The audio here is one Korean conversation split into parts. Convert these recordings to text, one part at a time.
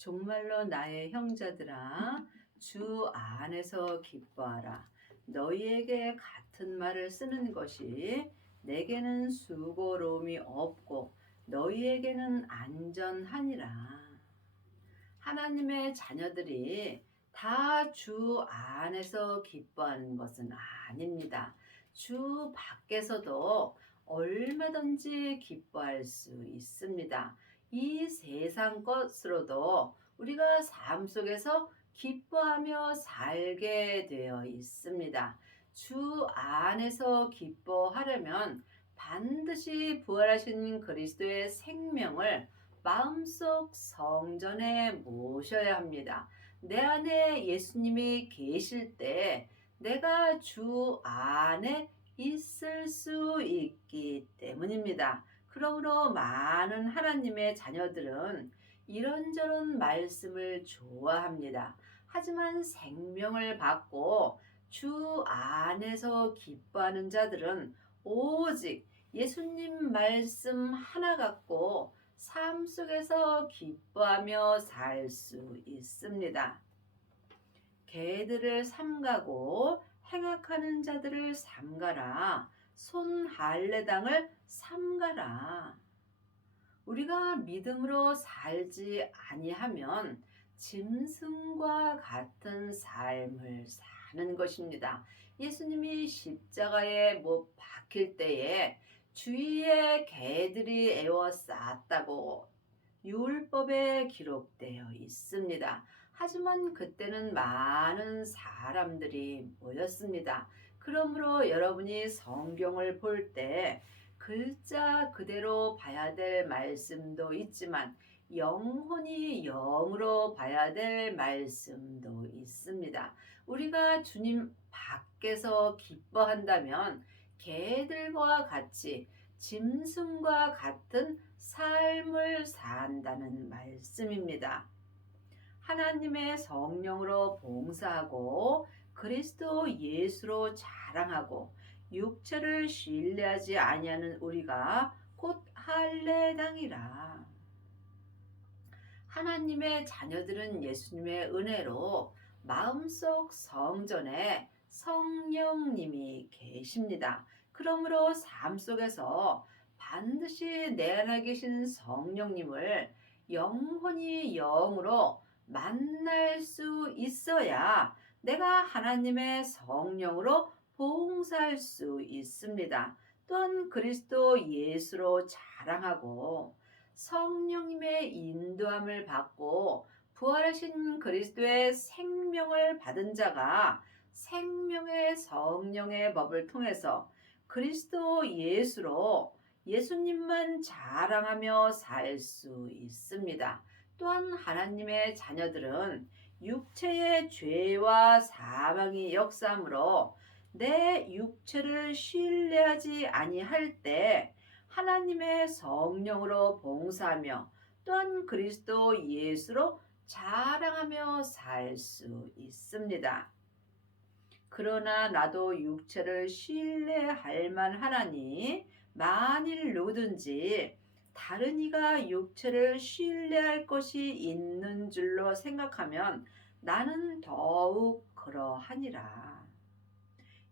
정말로 나의 형제들아, 주 안에서 기뻐하라. 너희에게 같은 말을 쓰는 것이 내게는 수고로움이 없고 너희에게는 안전하니라. 하나님의 자녀들이 다 주 안에서 기뻐하는 것은 아닙니다. 주 밖에서도 얼마든지 기뻐할 수 있습니다. 이 세상 것으로도 우리가 삶 속에서 기뻐하며 살게 되어 있습니다. 주 안에서 기뻐하려면 반드시 부활하신 그리스도의 생명을 마음속 성전에 모셔야 합니다. 내 안에 예수님이 계실 때 내가 주 안에 있을 수 있기 때문입니다. 그러므로 많은 하나님의 자녀들은 이런저런 말씀을 좋아합니다. 하지만 생명을 받고 주 안에서 기뻐하는 자들은 오직 예수님 말씀 하나 갖고 삶 속에서 기뻐하며 살 수 있습니다. 개들을 삼가고 행악하는 자들을 삼가라. 손 할례당을 삼가라. 우리가 믿음으로 살지 아니하면 짐승과 같은 삶을 사는 것입니다. 예수님이 십자가에 못 박힐 때에 주위에 개들이 에워쌌다고 율법에 기록되어 있습니다. 하지만 그때는 많은 사람들이 모였습니다. 그러므로 여러분이 성경을 볼 때 글자 그대로 봐야 될 말씀도 있지만 영혼이 영으로 봐야 될 말씀도 있습니다. 우리가 주님 밖에서 기뻐한다면 개들과 같이 짐승과 같은 삶을 산다는 말씀입니다. 하나님의 성령으로 봉사하고 그리스도 예수로 자랑하고 육체를 신뢰하지 아니하는 우리가 곧 할례당이라. 하나님의 자녀들은 예수님의 은혜로 마음속 성전에 성령님이 계십니다. 그러므로 삶 속에서 반드시 내 안에 계신 성령님을 영혼이 영으로 만날 수 있어야 내가 하나님의 성령으로 봉사할 수 있습니다. 또한 그리스도 예수로 자랑하고 성령님의 인도함을 받고 부활하신 그리스도의 생명을 받은 자가 생명의 성령의 법을 통해서 그리스도 예수로 예수님만 자랑하며 살 수 있습니다. 또한 하나님의 자녀들은 육체의 죄와 사망이 역사함으로 내 육체를 신뢰하지 아니할 때 하나님의 성령으로 봉사하며 또한 그리스도 예수로 자랑하며 살 수 있습니다. 그러나 나도 육체를 신뢰할 만하나니 만일 누구든지 다른 이가 육체를 신뢰할 것이 있는 줄로 생각하면 나는 더욱 그러하니라.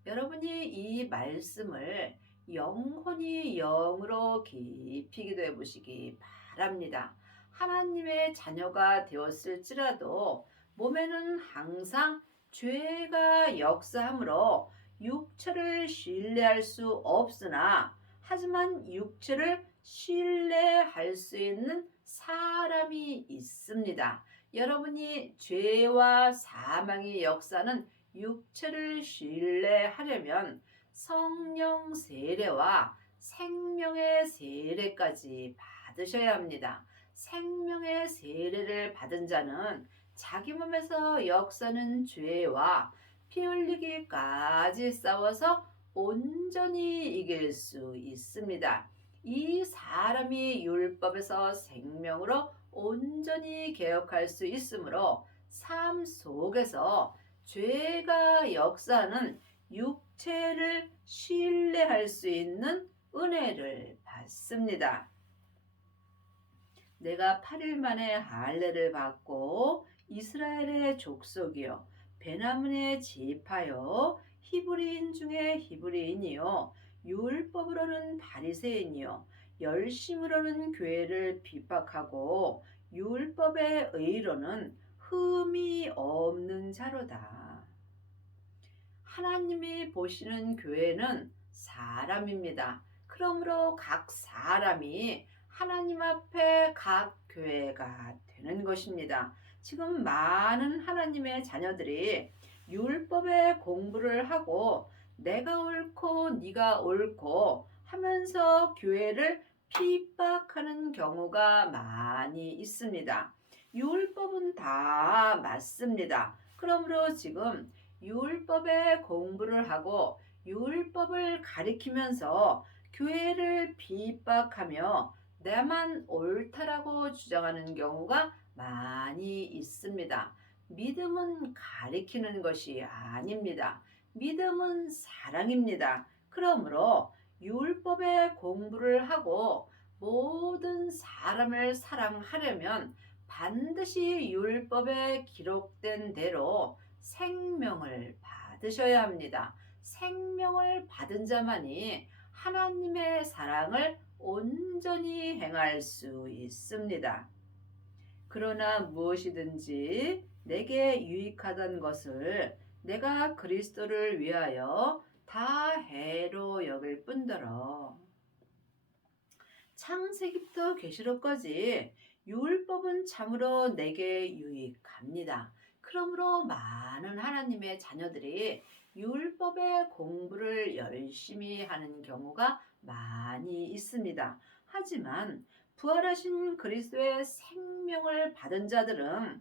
여러분이 이 말씀을 영혼이 영으로 깊이 기도해 보시기 바랍니다. 하나님의 자녀가 되었을지라도 몸에는 항상 죄가 역사하므로 육체를 신뢰할 수 없으나 하지만 육체를 신뢰할 수 있는 사람이 있습니다. 여러분이 죄와 사망의 역사는 육체를 신뢰하려면 성령 세례와 생명의 세례까지 받으셔야 합니다. 생명의 세례를 받은 자는 자기 몸에서 역사는 죄와 피 흘리기까지 싸워서 온전히 이길 수 있습니다. 이 사람이 율법에서 생명으로 온전히 개혁할 수 있으므로 삶 속에서 죄가 역사하는 육체를 신뢰할 수 있는 은혜를 받습니다. 내가 8일 만에 할례를 받고 이스라엘의 족속이요 베냐민의 지파요 히브리인 중에 히브리인이요 율법으로는 바리새인이요 열심으로는 교회를 핍박하고 율법의 의로는 흠이 없는 자로다. 하나님이 보시는 교회는 사람입니다. 그러므로 각 사람이 하나님 앞에 각 교회가 되는 것입니다. 지금 많은 하나님의 자녀들이 율법의 공부를 하고 내가 옳고 네가 옳고 하면서 교회를 핍박하는 경우가 많이 있습니다. 율법은 다 맞습니다. 그러므로 지금 율법의 공부를 하고 율법을 가리키면서 교회를 핍박하며 내만 옳다라고 주장하는 경우가 많이 있습니다. 믿음은 가리키는 것이 아닙니다. 믿음은 사랑입니다. 그러므로 율법의 공부를 하고 모든 사람을 사랑하려면 반드시 율법에 기록된 대로 생명을 받으셔야 합니다. 생명을 받은 자만이 하나님의 사랑을 온전히 행할 수 있습니다. 그러나 무엇이든지 내게 유익하던 것을 내가 그리스도를 위하여 다 해로 여길 뿐더러 창세기부터 계시록까지 율법은 참으로 내게 유익합니다. 그러므로 많은 하나님의 자녀들이 율법의 공부를 열심히 하는 경우가 많이 있습니다. 하지만 부활하신 그리스도의 생명을 받은 자들은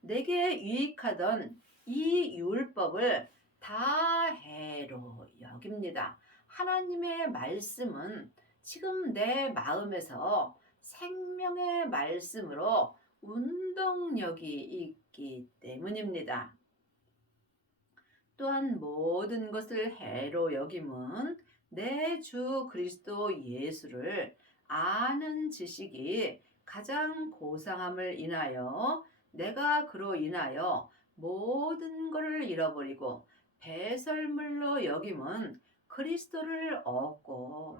내게 유익하던 이 율법을 다 해로 여깁니다. 하나님의 말씀은 지금 내 마음에서 생명의 말씀으로 운동력이 있기 때문입니다. 또한 모든 것을 해로 여김은 내 주 그리스도 예수를 아는 지식이 가장 고상함을 인하여 내가 그로 인하여 모든 것을 잃어버리고 배설물로 여김은 그리스도를 얻고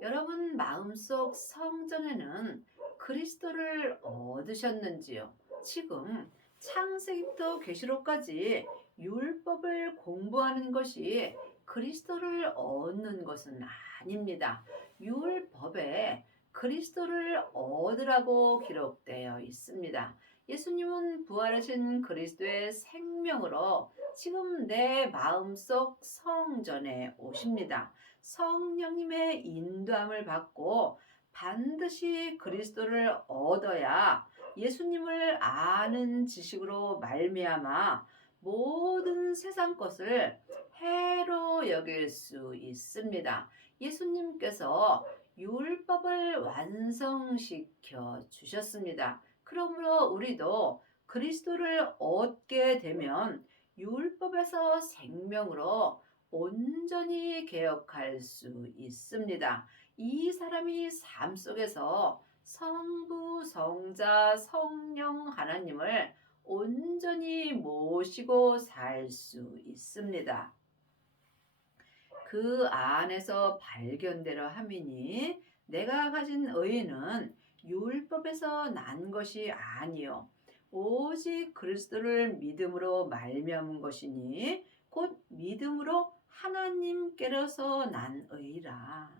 여러분 마음속 성전에는 그리스도를 얻으셨는지요? 지금 창세기부터 계시록까지 율법을 공부하는 것이 그리스도를 얻는 것은 아닙니다. 율법에 그리스도를 얻으라고 기록되어 있습니다. 예수님은 부활하신 그리스도의 생명으로 지금 내 마음속 성전에 오십니다. 성령님의 인도함을 받고 반드시 그리스도를 얻어야 예수님을 아는 지식으로 말미암아 모든 세상 것을 해로 여길 수 있습니다. 예수님께서 율법을 완성시켜 주셨습니다. 그러므로 우리도 그리스도를 얻게 되면 율법에서 생명으로 온전히 개혁할 수 있습니다. 이 사람이 삶 속에서 성부, 성자, 성령 하나님을 온전히 모시고 살 수 있습니다. 그 안에서 발견되려 함이니 내가 가진 의는 율법에서 난 것이 아니요 오직 그리스도를 믿음으로 말미암은 것이니 곧 믿음으로 하나님께로서 난 의라.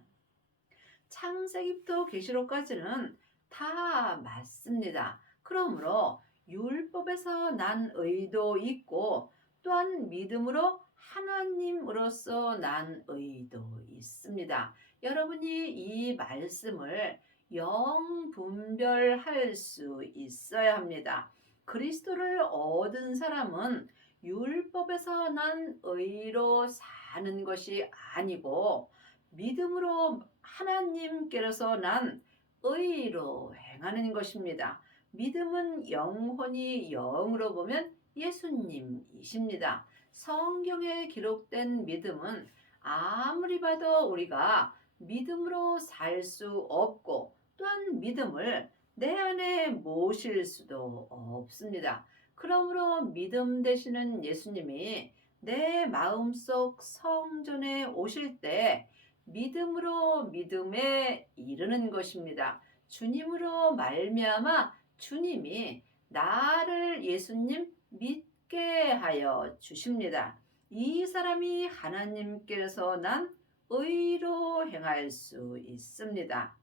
창세기부터 계시록까지는 다 맞습니다. 그러므로 율법에서 난 의도 있고 또한 믿음으로 하나님으로서 난 의도 있습니다. 여러분이 이 말씀을 영분별할 수 있어야 합니다. 그리스도를 얻은 사람은 율법에서 난 의로 사는 것이 아니고 믿음으로 하나님께로서 난 의로 행하는 것입니다. 믿음은 영혼이 영으로 보면 예수님이십니다. 성경에 기록된 믿음은 아무리 봐도 우리가 믿음으로 살 수 없고 또한 믿음을 내 안에 모실 수도 없습니다. 그러므로 믿음 되시는 예수님이 내 마음속 성전에 오실 때 믿음으로 믿음에 이르는 것입니다. 주님으로 말미암아 주님이 나를 예수님 믿게 하여 주십니다. 이 사람이 하나님께서 난 의로 행할 수 있습니다.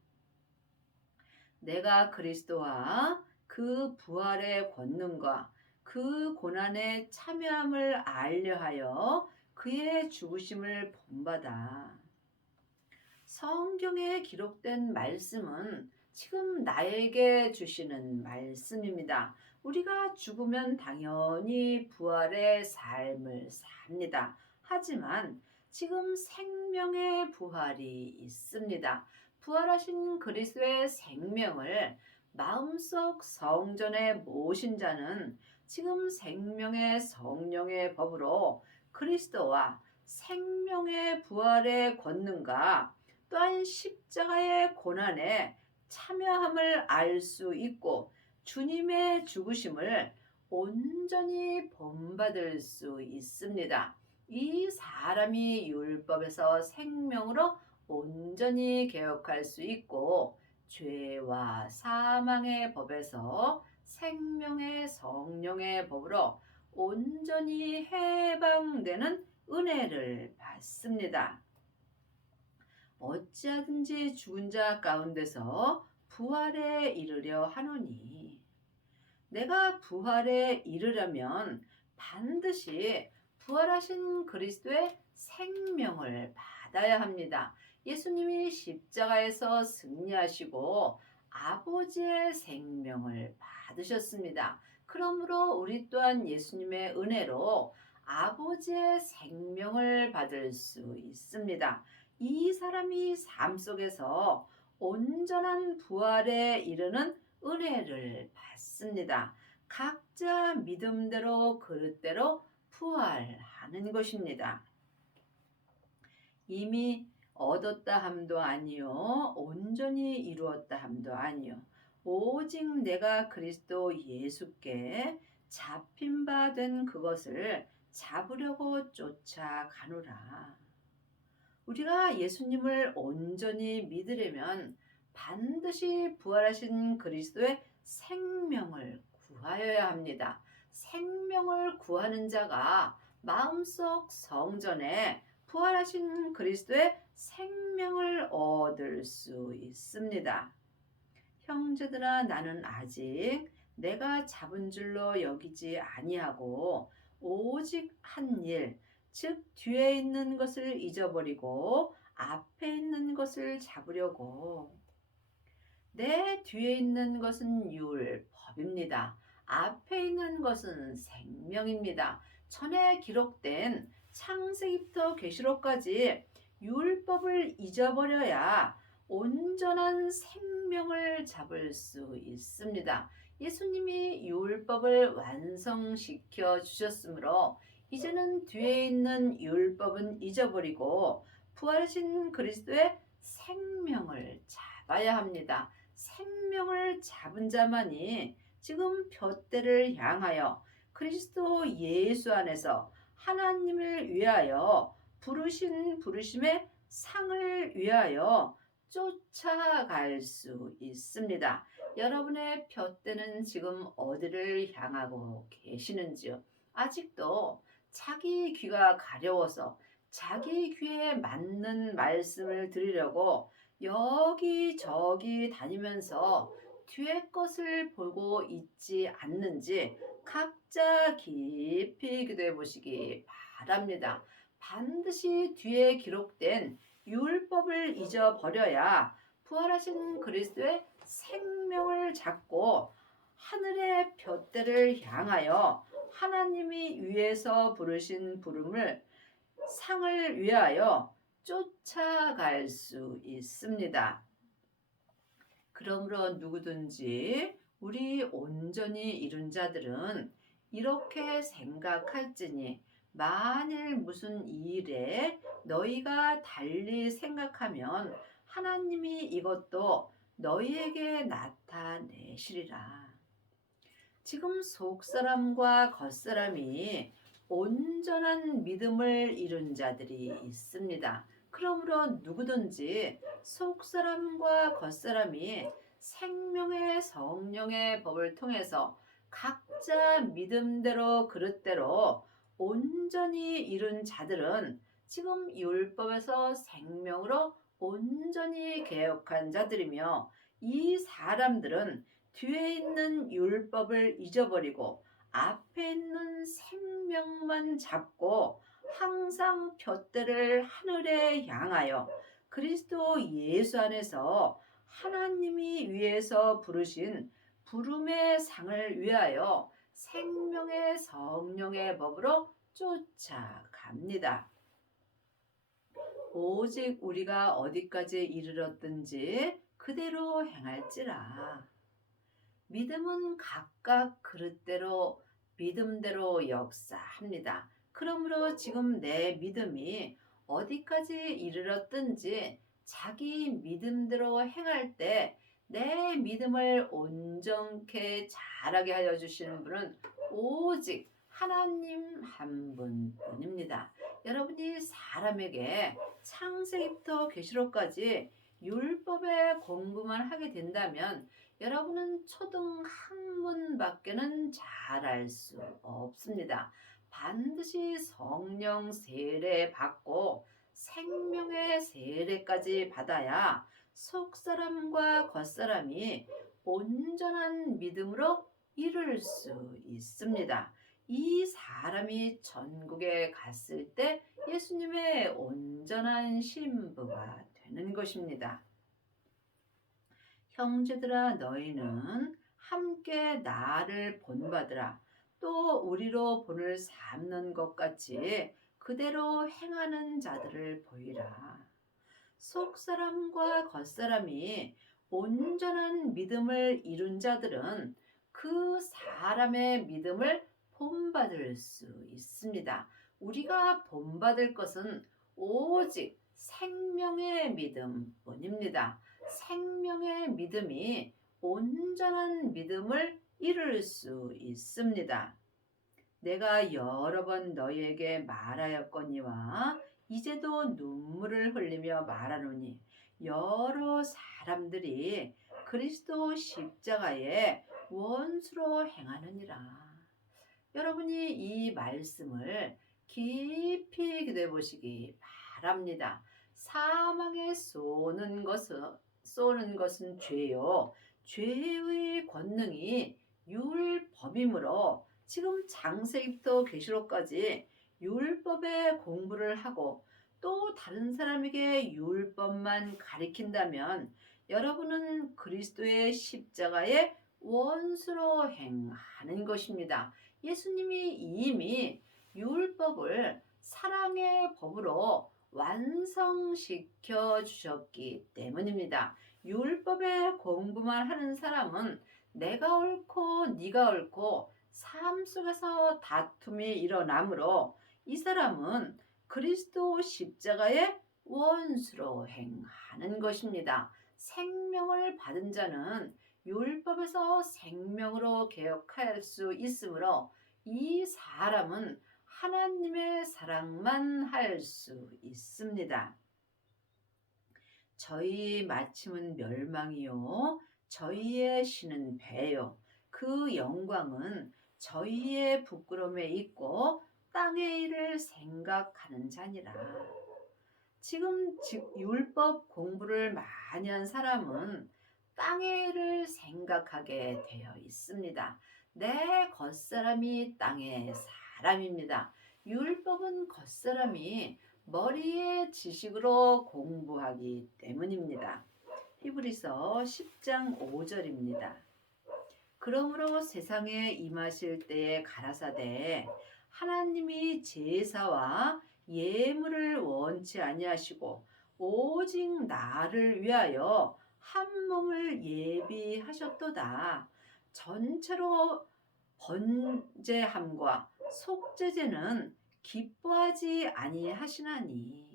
내가 그리스도와 그 부활의 권능과 그 고난에 참여함을 알려하여 그의 죽으심을 본받아. 성경에 기록된 말씀은 지금 나에게 주시는 말씀입니다. 우리가 죽으면 당연히 부활의 삶을 삽니다. 하지만 지금 생명의 부활이 있습니다. 부활하신 그리스도의 생명을 마음속 성전에 모신 자는 지금 생명의 성령의 법으로 그리스도와 생명의 부활의 권능과 또한 십자가의 고난에 참여함을 알 수 있고 주님의 죽으심을 온전히 본받을 수 있습니다. 이 사람이 율법에서 생명으로 온전히 개혁할 수 있고 죄와 사망의 법에서 생명의 성령의 법으로 온전히 해방되는 은혜를 받습니다. 어찌하든지 죽은 자 가운데서 부활에 이르려 하노니 내가 부활에 이르려면 반드시 부활하신 그리스도의 생명을 받아야 합니다. 예수님이 십자가에서 승리하시고 아버지의 생명을 받으셨습니다. 그러므로 우리 또한 예수님의 은혜로 아버지의 생명을 받을 수 있습니다. 이 사람이 삶 속에서 온전한 부활에 이르는 은혜를 받습니다. 각자 믿음대로 그릇대로 부활하는 것입니다. 이미 얻었다 함도 아니요 온전히 이루었다 함도 아니요 오직 내가 그리스도 예수께 잡힌 바 된 그것을 잡으려고 쫓아가노라. 우리가 예수님을 온전히 믿으려면 반드시 부활하신 그리스도의 생명을 구하여야 합니다. 생명을 구하는 자가 마음속 성전에 부활하신 그리스도의 생명을 얻을 수 있습니다. 형제들아, 나는 아직 내가 잡은 줄로 여기지 아니하고 오직 한 일, 즉 뒤에 있는 것을 잊어버리고 앞에 있는 것을 잡으려고. 내 뒤에 있는 것은 율법입니다. 앞에 있는 것은 생명입니다. 전에 기록된 창세기부터 계시록까지 율법을 잊어버려야 온전한 생명을 잡을 수 있습니다. 예수님이 율법을 완성시켜 주셨으므로 이제는 뒤에 있는 율법은 잊어버리고 부활하신 그리스도의 생명을 잡아야 합니다. 생명을 잡은 자만이 지금 둯대를 향하여 그리스도 예수 안에서 하나님을 위하여 부르신 부르심의 상을 위하여 쫓아갈 수 있습니다. 여러분의 둯대는 지금 어디를 향하고 계시는지요? 아직도 자기 귀가 가려워서 자기 귀에 맞는 말씀을 들으려고 여기저기 다니면서 뒤에 것을 보고 있지 않는지 각자 깊이 기도해 보시기 바랍니다. 반드시 뒤에 기록된 율법을 잊어버려야 부활하신 그리스도의 생명을 잡고 하늘의 둯대를 향하여 하나님이 위에서 부르신 부름을 상을 위하여 쫓아갈 수 있습니다. 그러므로 누구든지 우리 온전히 이룬 자들은 이렇게 생각할지니 만일 무슨 일에 너희가 달리 생각하면 하나님이 이것도 너희에게 나타내시리라. 지금 속사람과 겉사람이 온전한 믿음을 이룬 자들이 있습니다. 그러므로 누구든지 속사람과 겉사람이 생명의 성령의 법을 통해서 각자 믿음대로 그릇대로 온전히 이룬 자들은 지금 율법에서 생명으로 온전히 개혁한 자들이며, 이 사람들은 뒤에 있는 율법을 잊어버리고 앞에 있는 생명만 잡고 항상 둯대를 하늘에 향하여 그리스도 예수 안에서 하나님이 위에서 부르신 부름의 상을 위하여 생명의 성령의 법으로 쫓아갑니다. 오직 우리가 어디까지 이르렀든지 그대로 행할지라. 믿음은 각각 그릇대로 믿음대로 역사합니다. 그러므로 지금 내 믿음이 어디까지 이르렀든지 자기 믿음대로 행할 때 내 믿음을 온전케 자라게 하여 주시는 분은 오직 하나님 한 분뿐입니다. 여러분이 사람에게 창세기부터 계시록까지 율법의 공부만 하게 된다면 여러분은 초등 학문밖에는 잘할 수 없습니다. 반드시 성령 세례 받고 생명의 세례까지 받아야 속사람과 겉사람이 온전한 믿음으로 이룰 수 있습니다. 이 사람이 전국에 갔을 때 예수님의 온전한 신부가 되는 것입니다. 형제들아, 너희는 함께 나를 본받으라. 또 우리로 본을 삼는 것 같이 그대로 행하는 자들을 보이라. 속사람과 겉사람이 온전한 믿음을 이룬 자들은 그 사람의 믿음을 본받을 수 있습니다. 우리가 본받을 것은 오직 생명의 믿음뿐입니다. 생명의 믿음이 온전한 믿음을 이룰 수 있습니다. 내가 여러 번 너희에게 말하였거니와 이제도 눈물을 흘리며 말하노니, 여러 사람들이 그리스도 십자가에 원수로 행하느니라. 여러분이 이 말씀을 깊이 기도해 보시기 바랍니다. 사망에 쏘는 것은 죄요. 죄의 권능이 율법이므로 지금 창세기부터 계시록까지 율법의 공부를 하고 또 다른 사람에게 율법만 가리킨다면 여러분은 그리스도의 십자가의 원수로 행하는 것입니다. 예수님이 이미 율법을 사랑의 법으로 완성시켜 주셨기 때문입니다. 율법의 공부만 하는 사람은 내가 옳고 네가 옳고 삶 속에서 다툼이 일어나므로 이 사람은 그리스도 십자가의 원수로 행하는 것입니다. 생명을 받은 자는 율법에서 생명으로 개혁할 수 있으므로 이 사람은 하나님의 사랑만 할 수 있습니다. 저희 마침은 멸망이요 저희의 신은 배요. 그 영광은 저희의 부끄러움에 있고 땅의 일을 생각하는 자니라. 지금 율법 공부를 많이 한 사람은 땅의 일을 생각하게 되어 있습니다. 내 겉사람이 땅의 사람입니다. 율법은 겉사람이 머리의 지식으로 공부하기 때문입니다. 히브리서 10장 5절입니다. 그러므로 세상에 임하실 때에 가라사대 하나님이 제사와 예물을 원치 아니하시고 오직 나를 위하여 한 몸을 예비하셨도다. 전체로 번제함과 속죄제는 기뻐하지 아니하시나니.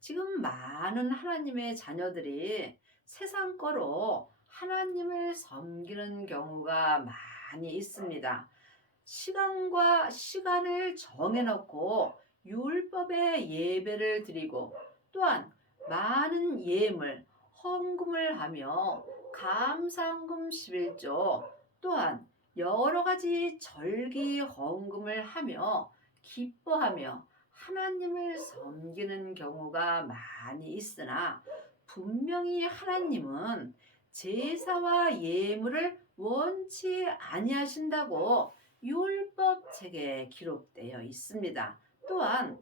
지금 많은 하나님의 자녀들이 세상 거로 하나님을 섬기는 경우가 많이 있습니다. 시간을 정해놓고 율법의 예배를 드리고 또한 많은 예물, 헌금을 하며 감사헌금 11조 또한 여러 가지 절기 헌금을 하며 기뻐하며 하나님을 섬기는 경우가 많이 있으나 분명히 하나님은 제사와 예물을 원치 아니하신다고 율법책에 기록되어 있습니다. 또한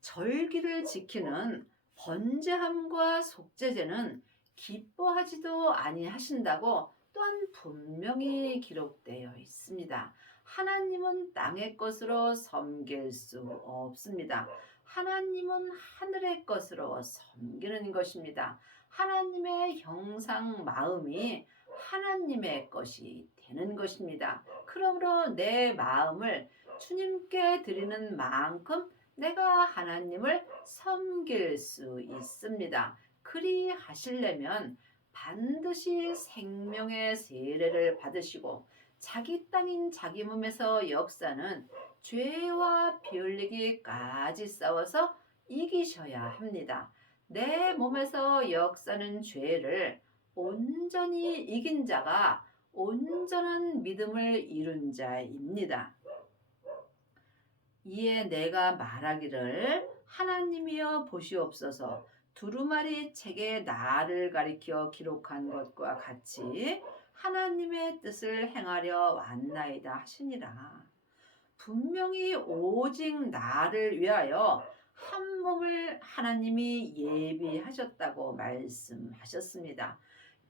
절기를 지키는 번제함과 속죄제는 기뻐하지도 아니하신다고 또한 분명히 기록되어 있습니다. 하나님은 땅의 것으로 섬길 수 없습니다. 하나님은 하늘의 것으로 섬기는 것입니다. 하나님의 형상 마음이 하나님의 것이 되는 것입니다. 그러므로 내 마음을 주님께 드리는 만큼 내가 하나님을 섬길 수 있습니다. 그리 하시려면 반드시 생명의 세례를 받으시고 자기 땅인 자기 몸에서 역사는 죄와 피 흘리기까지 싸워서 이기셔야 합니다. 내 몸에서 역사는 죄를 온전히 이긴 자가 온전한 믿음을 이룬 자입니다. 이에 내가 말하기를 하나님이여 보시옵소서 두루마리 책에 나를 가리켜 기록한 것과 같이 하나님의 뜻을 행하려 왔나이다 하시니라. 분명히 오직 나를 위하여 한 몸을 하나님이 예비하셨다고 말씀하셨습니다.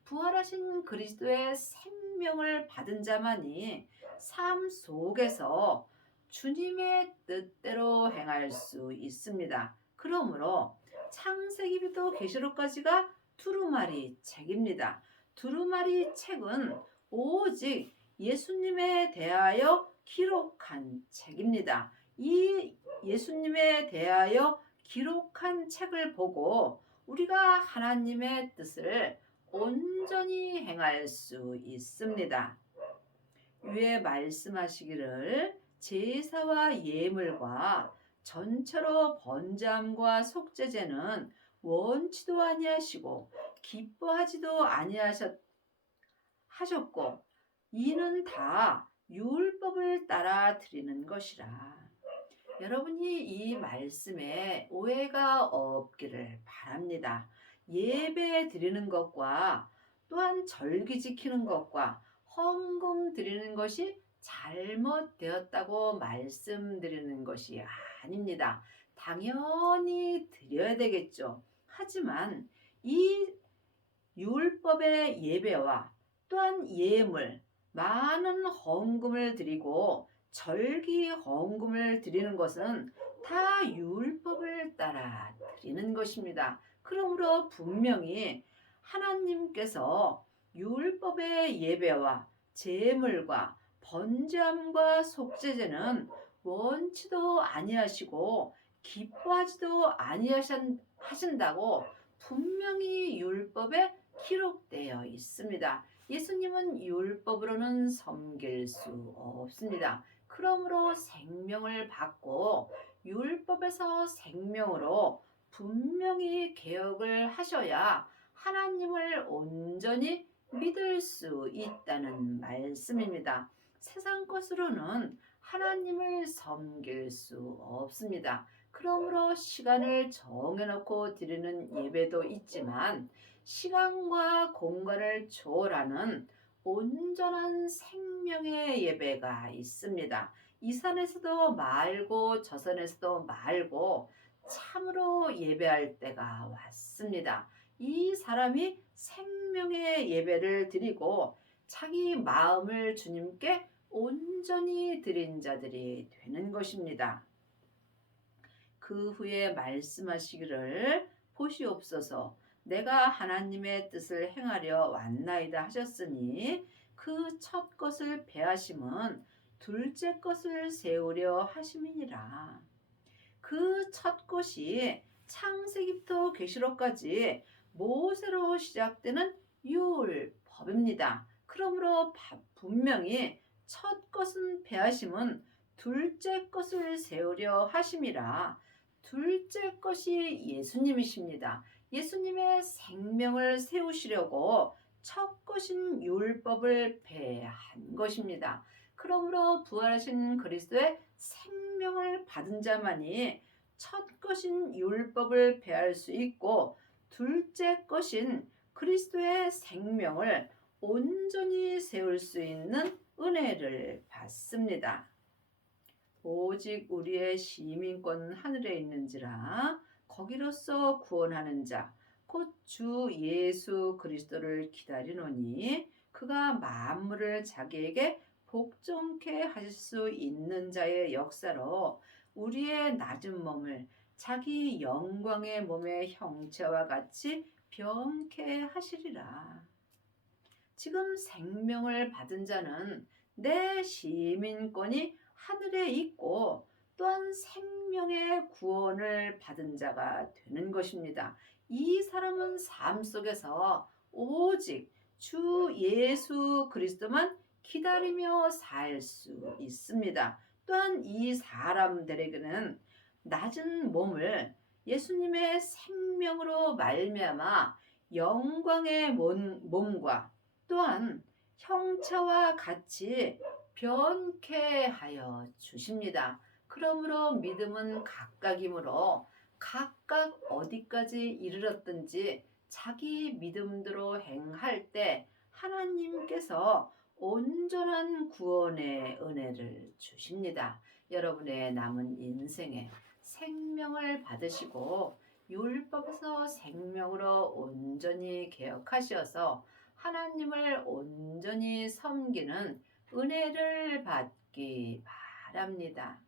부활하신 그리스도의 생명을 받은 자만이 삶 속에서 주님의 뜻대로 행할 수 있습니다. 그러므로 창세기부터 계시록까지가 두루마리 책입니다. 두루마리 책은 오직 예수님에 대하여 기록한 책입니다. 이 예수님에 대하여 기록한 책을 보고 우리가 하나님의 뜻을 온전히 행할 수 있습니다. 위에 말씀하시기를 제사와 예물과 전체로 번제함과 속죄제는 원치도 아니하시고 기뻐하지도 아니하셨고 이는 다 율법을 따라 드리는 것이라. 여러분이 이 말씀에 오해가 없기를 바랍니다. 예배 드리는 것과 또한 절기 지키는 것과 헌금 드리는 것이 잘못되었다고 말씀드리는 것이 아닙니다. 당연히 드려야 되겠죠. 하지만 이 율법의 예배와 또한 예물, 많은 헌금을 드리고 절기 헌금을 드리는 것은 다 율법을 따라 드리는 것입니다. 그러므로 분명히 하나님께서 율법의 예배와 제물과 번제함과 속죄제는 원치도 아니하시고 기뻐하지도 아니하신다고 분명히 율법에 기록되어 있습니다. 예수님은 율법으로는 섬길 수 없습니다. 그러므로 생명을 받고 율법에서 생명으로 분명히 개혁을 하셔야 하나님을 온전히 믿을 수 있다는 말씀입니다. 세상 것으로는 하나님을 섬길 수 없습니다. 그러므로 시간을 정해놓고 드리는 예배도 있지만 시간과 공간을 초월하는 온전한 생명의 예배가 있습니다. 이 산에서도 말고 저 산에서도 말고 참으로 예배할 때가 왔습니다. 이 사람이 생명의 예배를 드리고 자기 마음을 주님께 온전히 드린 자들이 되는 것입니다. 그 후에 말씀하시기를 보시옵소서 내가 하나님의 뜻을 행하려 왔나이다 하셨으니 그 첫 것을 배하심은 둘째 것을 세우려 하심이니라. 그 첫 것이 창세기부터 계시록까지 모세로 시작되는 율법입니다. 그러므로 분명히 첫 것은 패하심은 둘째 것을 세우려 하심이라. 둘째 것이 예수님이십니다. 예수님의 생명을 세우시려고 첫 것인 율법을 패한 것입니다. 그러므로 부활하신 그리스도의 생명을 받은 자만이 첫 것인 율법을 패할 수 있고 둘째 것인 그리스도의 생명을 온전히 세울 수 있는 은혜를 받습니다. 오직 우리의 시민권은 하늘에 있는지라 거기로서 구원하는 자 곧 주 예수 그리스도를 기다리노니 그가 만물을 자기에게 복종케 하실 수 있는 자의 역사로 우리의 낮은 몸을 자기 영광의 몸의 형체와 같이 변케 하시리라. 지금 생명을 받은 자는 내 시민권이 하늘에 있고 또한 생명의 구원을 받은 자가 되는 것입니다. 이 사람은 삶 속에서 오직 주 예수 그리스도만 기다리며 살 수 있습니다. 또한 이 사람들에게는 낮은 몸을 예수님의 생명으로 말미암아 영광의 몸과 또한 형체와 같이 변케 하여 주십니다. 그러므로 믿음은 각각이므로 각각 어디까지 이르렀든지 자기 믿음대로 행할 때 하나님께서 온전한 구원의 은혜를 주십니다. 여러분의 남은 인생에 생명을 받으시고 율법에서 생명으로 온전히 개혁하셔서 하나님을 온전히 섬기는 은혜를 받기 바랍니다.